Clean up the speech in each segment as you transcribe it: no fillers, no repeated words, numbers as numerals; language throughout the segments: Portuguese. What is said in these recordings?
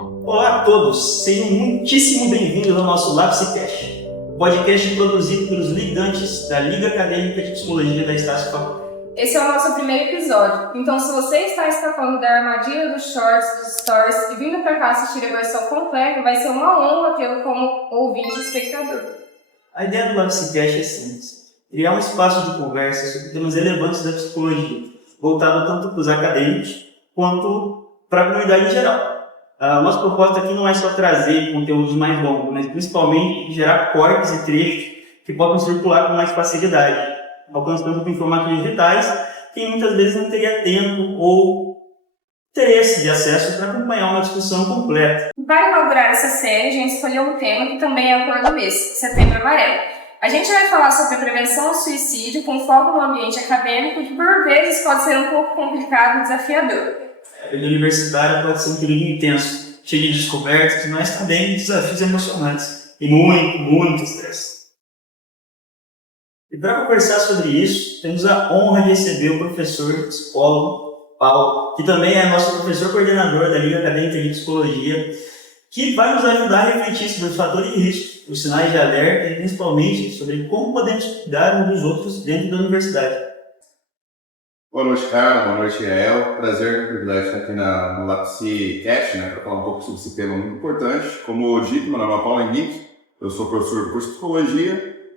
Olá a todos, sejam muitíssimo bem-vindos ao nosso LabseCast, podcast produzido pelos ligantes da Liga Acadêmica de Psicologia da Estácio Faculdade. Esse é o nosso primeiro episódio, então se você está escapando da armadilha dos shorts, dos stories e vindo para cá assistir a versão completa, vai ser uma honra tê-lo como ouvinte e espectador. A ideia do LabseCast é simples, criar um espaço de conversa sobre temas relevantes da psicologia, voltado tanto para os acadêmicos quanto para a comunidade em geral. A nossa proposta aqui não é só trazer conteúdos mais longos, mas principalmente gerar cortes e trechos que possam circular com mais facilidade, alcançando informações vitais que muitas vezes não teria tempo ou interesse de acesso para acompanhar uma discussão completa. Para inaugurar essa série, a gente escolheu um tema que também é a cor do mês, Setembro Amarelo. A gente vai falar sobre a prevenção ao suicídio com foco no ambiente acadêmico, que por vezes pode ser um pouco complicado e desafiador. A vida universitária pode ser um período intenso, cheio de descobertas, mas também de desafios emocionantes e muito estresse. E para conversar sobre isso, temos a honra de receber o professor psicólogo Paulo, que também é nosso professor coordenador da Liga Acadêmica de Psicologia, que vai nos ajudar a refletir sobre os fatores de risco, os sinais de alerta e principalmente sobre como podemos cuidar uns dos outros dentro da universidade. Boa noite, Carlos. Boa noite, Yael. Prazer, privilégio estar aqui no LabseCast, para falar um pouco sobre esse tema muito importante. Como dito, meu nome é Paulo Henrique, eu sou professor do curso de Psicologia,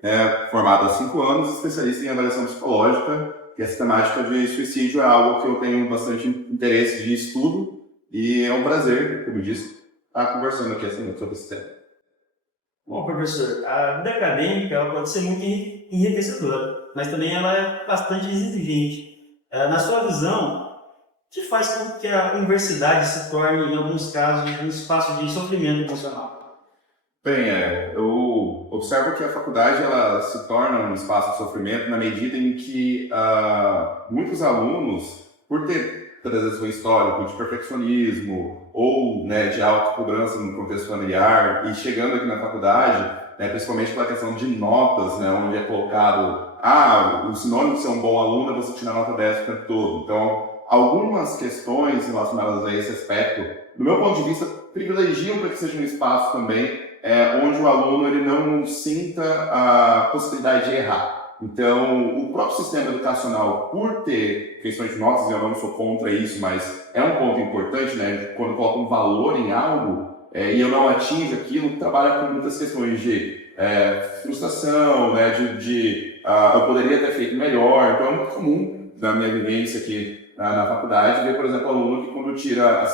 formado há 5 anos, especialista em avaliação psicológica, e essa temática de suicídio é algo que eu tenho bastante interesse de estudo, e é um prazer, como disse, estar conversando aqui sobre esse tema. Bom, professor, a vida acadêmica ela pode ser muito enriquecedora, mas também ela é bastante exigente. Na sua visão, o que faz com que a universidade se torne, em alguns casos, um espaço de sofrimento emocional? Bem, eu observo que a faculdade ela se torna um espaço de sofrimento na medida em que muitos alunos, por ter trazido um histórico de perfeccionismo ou de autocobrança no contexto familiar e chegando aqui na faculdade, principalmente pela questão de notas, onde é colocado o sinônimo de ser um bom aluno é você tirar nota 10 o tempo todo. Então, algumas questões relacionadas a esse aspecto, do meu ponto de vista, privilegiam para que seja um espaço também onde o aluno ele não sinta a possibilidade de errar. Então, o próprio sistema educacional, por ter questões de notas, eu não sou contra isso, mas é um ponto importante, quando coloca um valor em algo e eu não atingo aquilo, trabalha com muitas questões de frustração, eu poderia ter feito melhor. Então, é muito comum, na minha vivência aqui na faculdade, ver, por exemplo, aluno que quando tira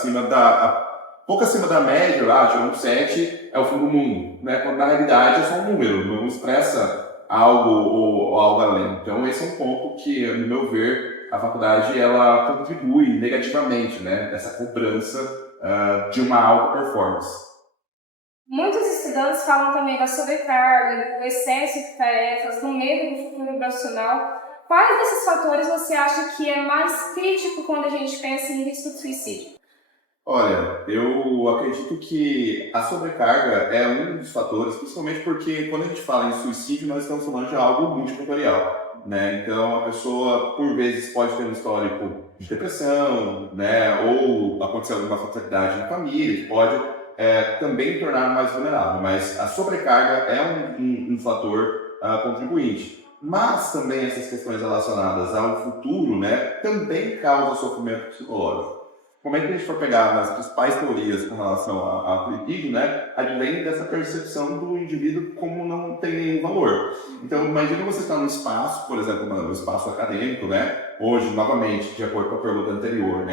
pouco acima da média, tirou um 7, é o fim do mundo, quando na realidade é só um número, não expressa algo ou algo além. Então, esse é um ponto que, no meu ver, a faculdade ela contribui negativamente, nessa cobrança de uma alta performance. Muitos estudantes falam também da sobrecarga, do excesso de tarefas, do medo do futuro profissional. Quais desses fatores você acha que é mais crítico quando a gente pensa em risco de suicídio? Olha, eu acredito que a sobrecarga é um dos fatores, principalmente porque quando a gente fala em suicídio, nós estamos falando de algo multifatorial, Então, a pessoa, por vezes, pode ter um histórico de depressão, ou acontecer alguma fatalidade na família, que pode também tornar mais vulnerável, mas a sobrecarga é um fator contribuinte. Mas também essas questões relacionadas ao futuro, também causam sofrimento psicológico. Como é que a gente for pegar nas principais teorias com relação ao suicídio, advém dessa percepção do indivíduo como não tem nenhum valor. Então, imagina você estar num espaço, por exemplo, no espaço acadêmico, hoje, novamente, de acordo com a pergunta anterior,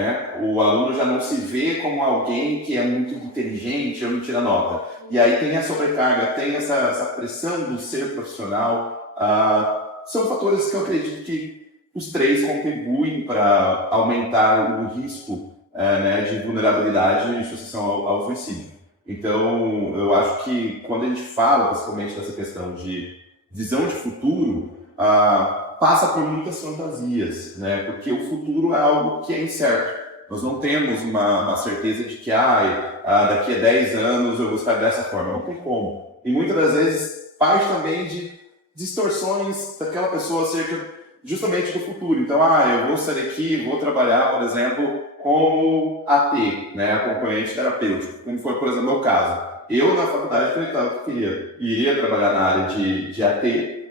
o aluno já não se vê como alguém que é muito inteligente ou não tira nota. E aí tem a sobrecarga, tem essa pressão do ser profissional. São fatores que eu acredito que os três contribuem para aumentar o risco de vulnerabilidade em associação ao suicídio. Então, eu acho que quando a gente fala, principalmente dessa questão de visão de futuro, passa por muitas fantasias, porque o futuro é algo que é incerto. Nós não temos uma certeza de que daqui a 10 anos eu vou estar dessa forma. Não tem como. E muitas das vezes parte também de distorções daquela pessoa acerca justamente do futuro. Então, eu vou sair aqui, vou trabalhar, por exemplo, como AT, né, acompanhante terapêutico, como foi, por exemplo, o meu caso. Eu, na faculdade, acreditava que iria trabalhar na área de AT,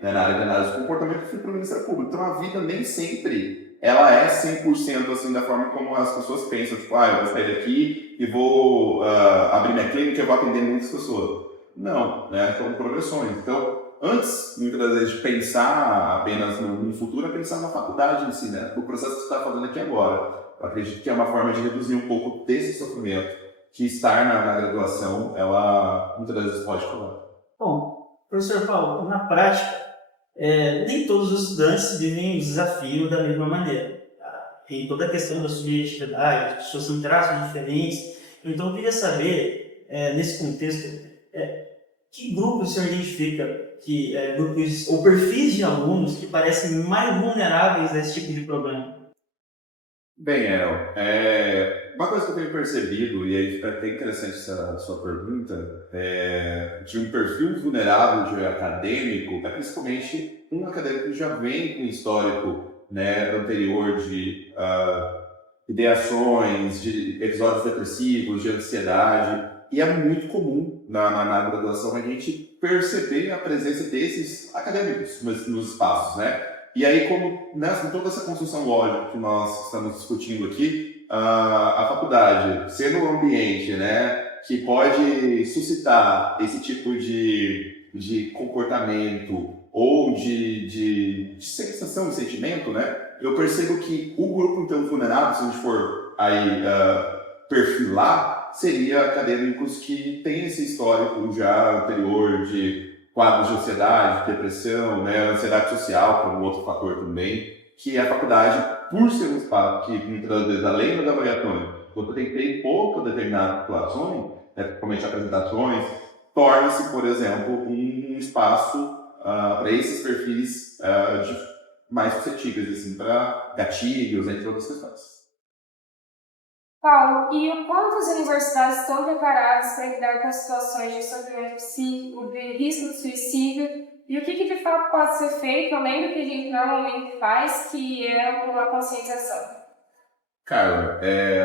né, na área de análise do comportamento, e fui para o Ministério Público. Então, a vida nem sempre ela é 100% assim, da forma como as pessoas pensam. Tipo, eu vou sair daqui e vou abrir minha clínica e vou atender muitas pessoas. Não, né, são progressões. Então, antes, muitas das vezes, de pensar apenas no futuro, é pensar na faculdade em si, né? O processo que você está fazendo aqui agora. Eu acredito que é uma forma de reduzir um pouco desse sofrimento que estar na graduação, ela muitas vezes pode causar. Bom, professor Paulo, na prática, nem todos os estudantes vivem o desafio da mesma maneira. Tem toda a questão da subjetividade, as pessoas têm traços diferentes. Então, eu queria saber, nesse contexto, que grupo o senhor identifica, grupos ou perfis de alunos que parecem mais vulneráveis a esse tipo de problema? Bem, uma coisa que eu tenho percebido, e aí é até interessante essa sua pergunta, de um perfil vulnerável de acadêmico, é principalmente um acadêmico que já vem com histórico, né, anterior de ideações, de episódios depressivos, de ansiedade, e é muito comum na graduação a gente perceber a presença desses acadêmicos nos espaços, né? E aí, como com toda essa construção lógica que nós estamos discutindo aqui, a faculdade, sendo um ambiente, né, que pode suscitar esse tipo de comportamento ou de sensação, de sentimento, né, eu percebo que o grupo, então, vulnerável, se a gente for aí perfilar, seria acadêmicos que têm esse histórico já anterior de quadros de ansiedade, depressão, né, ansiedade social, como outro fator também, que a faculdade, por ser um espaço que, muitas vezes, além das avaliações, você tem que ter pouco determinadas populações, né, principalmente apresentações, torna-se, por exemplo, um espaço para esses perfis mais suscetíveis, assim, para gatilhos, entre outras questões. Paulo, e o quanto as universidades estão preparadas para lidar com situações de sofrimento psíquico, de risco de suicídio, e o que de fato pode ser feito, além do que a gente normalmente faz, que é uma conscientização? Carla,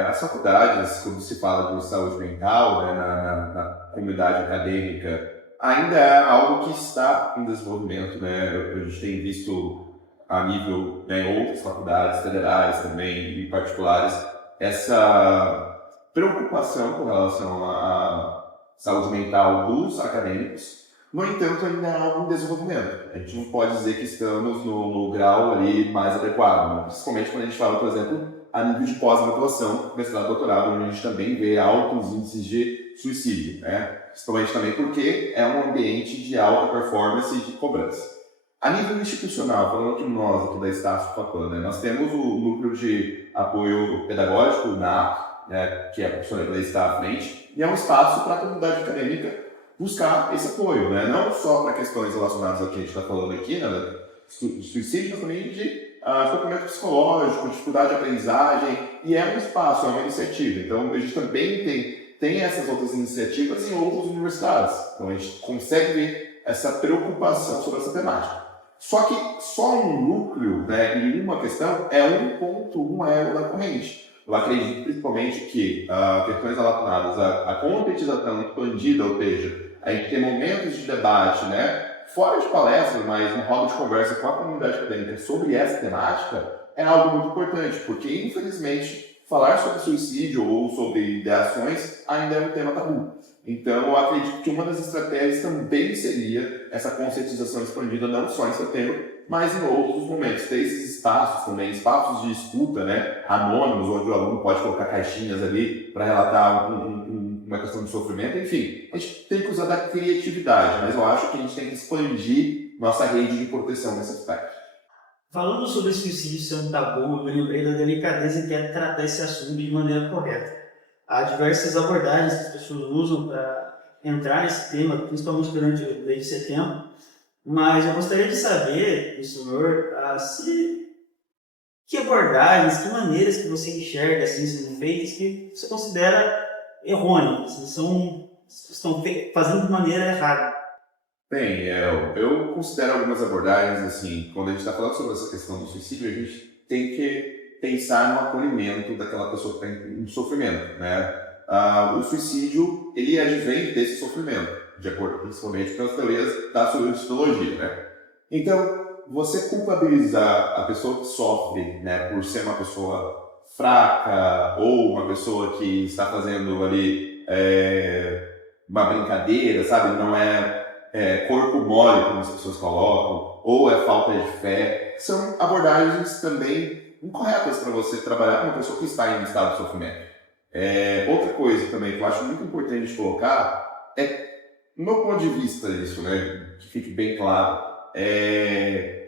as faculdades, quando se fala de saúde mental, né, na comunidade acadêmica, ainda é algo que está em desenvolvimento, né? A gente tem visto a nível, né, em outras faculdades federais também, e particulares, essa preocupação com relação à saúde mental dos acadêmicos. No entanto, ainda é algo em desenvolvimento. A gente não pode dizer que estamos no grau ali mais adequado, né? Principalmente quando a gente fala, por exemplo, a nível de pós-graduação, mestrado, doutorado, onde a gente também vê altos índices de suicídio, né? Principalmente também porque é um ambiente de alta performance e de cobrança. A nível institucional, falando de nós aqui da Estácio Papam, né, nós temos o núcleo de apoio pedagógico, o NAP, né, que a professora Inglês está à frente, e é um espaço para a comunidade acadêmica buscar esse apoio, né, não só para questões relacionadas ao que a gente está falando aqui, né, suicídio, mas também de sofrimento psicológico, dificuldade de aprendizagem, e é um espaço, é uma iniciativa. Então, a gente também tem essas outras iniciativas em outras universidades. Então, a gente consegue ver essa preocupação sobre essa temática. Só que só um núcleo, né, em uma questão é um ponto, uma elo da corrente. Eu acredito principalmente que questões relacionadas à conscientização expandida, ou seja, a gente tem momentos de debate, né, fora de palestra, mas uma roda de conversa com a comunidade acadêmica sobre essa temática é algo muito importante, porque infelizmente falar sobre suicídio ou sobre ideações ainda é um tema tabu. Então, eu acredito que uma das estratégias também seria essa conscientização expandida, não só em setembro, mas em outros momentos. Ter esses espaços também, espaços de escuta, né, anônimos, onde o aluno pode colocar caixinhas ali para relatar uma questão de sofrimento. Enfim, a gente tem que usar da criatividade, mas eu acho que a gente tem que expandir nossa rede de proteção nesse aspecto. Falando sobre suicídio ser um tabu, eu lembrei da delicadeza em que é tratar esse assunto de maneira correta. Há diversas abordagens que as pessoas usam para entrar nesse tema, principalmente durante o mês de setembro, mas eu gostaria de saber do senhor que abordagens, que maneiras que você enxerga assim, sendo feitas que você considera errôneas, estão fazendo de maneira errada. Bem, eu considero algumas abordagens, assim, quando a gente está falando sobre essa questão do suicídio, a gente tem que pensar no acolhimento daquela pessoa que está em sofrimento, né? O suicídio, ele advém desse sofrimento, de acordo principalmente com as teorias da psicologia, né? Então, você culpabilizar a pessoa que sofre, né, por ser uma pessoa fraca ou uma pessoa que está fazendo ali uma brincadeira, sabe? Não é corpo mole, como as pessoas colocam, ou é falta de fé. São abordagens também incorretas para você trabalhar com uma pessoa que está em estado de sofrimento. Outra coisa também que eu acho muito importante colocar no meu ponto de vista isso, né, que fique bem claro,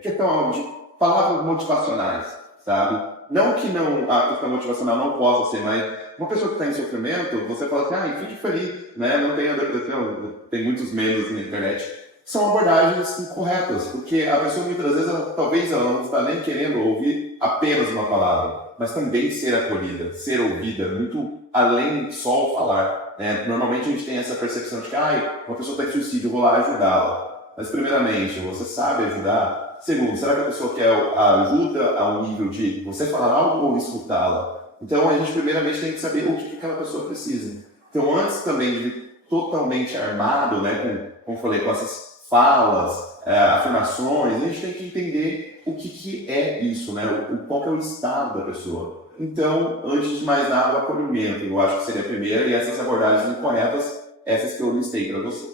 questão de palavras motivacionais, sabe? Não que a questão motivacional não possa ser, mas uma pessoa que está em sofrimento, você fala assim, fique feliz, né? Não tenha depressão, tem muitos memes na internet. São abordagens incorretas, porque a pessoa muitas vezes, talvez ela não está nem querendo ouvir apenas uma palavra, mas também ser acolhida, ser ouvida, muito além de só o falar, né? Normalmente a gente tem essa percepção de que uma pessoa está em suicídio, eu vou lá ajudá-la. Mas primeiramente, você sabe ajudar? Segundo, será que a pessoa quer a ajuda ao nível de você falar algo ou escutá-la? Então a gente primeiramente tem que saber o que aquela pessoa precisa. Então antes também de totalmente armado, né, como falei, com essas falas, afirmações, a gente tem que entender o que é isso, né? Qual que é o estado da pessoa. Então, antes de mais nada, o acolhimento, eu acho que seria a primeira, e essas abordagens incorretas, essas que eu listei para você.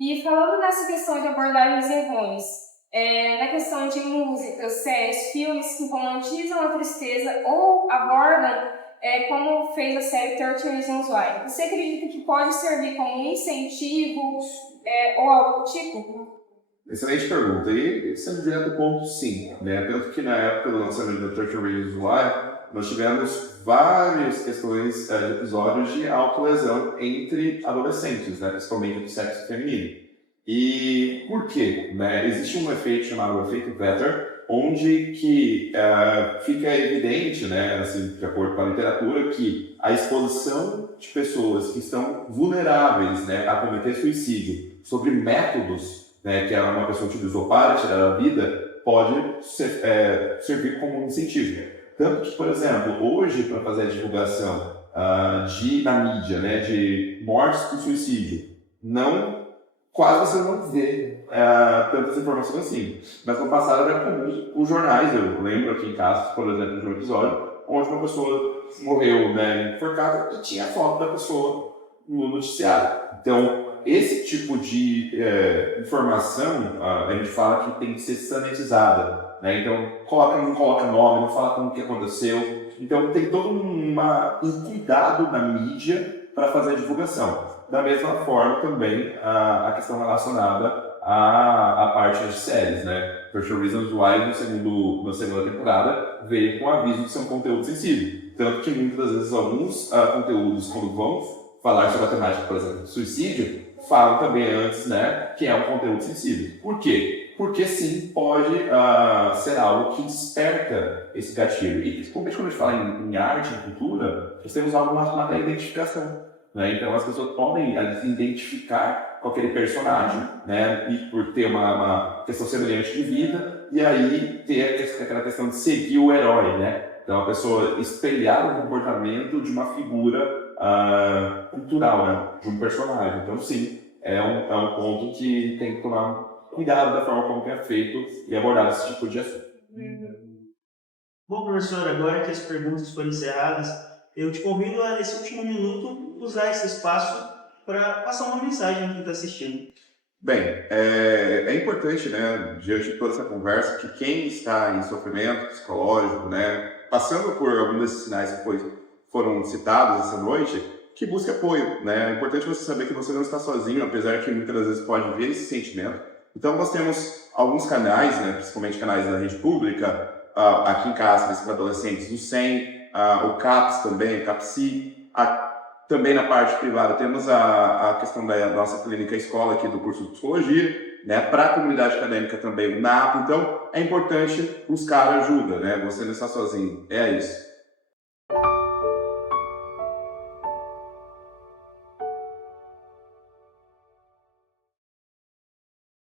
E falando nessa questão de abordagens errôneas, na questão de músicas, séries, filmes que romantizam a tristeza ou abordam, como fez a série 30 Reasons Why, você acredita que pode servir como um incentivo ou algo do tipo? Excelente pergunta. E sendo direto ao ponto, sim. Né? Tanto que na época do lançamento do 30 Reasons Why, nós tivemos várias questões de episódios de autolesão entre adolescentes, né? Principalmente do sexo feminino. E por quê? Né? Existe um efeito chamado efeito Vetter, onde que fica evidente, né, assim, de acordo com a literatura, que a exposição de pessoas que estão vulneráveis, né, a cometer suicídio sobre métodos, né, que uma pessoa utilizou para tirar a vida, pode servir como um incentivo. Tanto que, por exemplo, hoje, para fazer a divulgação na mídia, né, de mortes por suicídio, quase você não vê tantas informações assim. Mas no passado era comum os jornais, eu lembro aqui em casa, por exemplo, de um episódio, onde uma pessoa morreu, né, enforcada e tinha a foto da pessoa no noticiário. Então, esse tipo de informação, a gente fala que tem que ser sanitizada, né? Então, não coloca nome, não fala como que aconteceu. Então, tem todo um cuidado na mídia para fazer a divulgação. Da mesma forma, também, a questão relacionada à parte de séries, né? 30 Reasons Why, na segunda temporada, veio com aviso de ser um conteúdo sensível. Tanto que, muitas vezes, alguns conteúdos, quando vão falar sobre a temática, por exemplo, do suicídio, falam também antes, né, que é um conteúdo sensível. Por quê? Porque sim, pode ser algo que desperta esse gatilho. E principalmente quando a gente fala em arte, em cultura, nós temos algo relacionado à identificação. Né? Então as pessoas podem se identificar com aquele personagem, né, e por ter uma questão semelhante de vida, e aí ter aquela questão de seguir o herói, né? Então a pessoa espelhar o comportamento de uma figura cultural, né, de um personagem. Então sim, é um ponto que tem que tomar cuidado da forma como é feito e abordar esse tipo de assunto. Bom, professor, agora que as perguntas foram encerradas, eu te convido a, nesse último minuto, usar esse espaço para passar uma mensagem a quem está assistindo. Bem, é importante, né, diante de toda essa conversa, que quem está em sofrimento psicológico, né, passando por algum desses sinais que foram citados essa noite, que busque apoio, né? É importante você saber que você não está sozinho, apesar que muitas das vezes pode vir esse sentimento. Então nós temos alguns canais, né, principalmente canais da rede pública, aqui em casa, para adolescentes, do SEM, o CAPS também, o CAPSI. Também na parte privada temos a questão da nossa clínica escola aqui do curso de psicologia, né? Para a comunidade acadêmica também o NAP. Então é importante buscar ajuda, né? Você não está sozinho, é isso.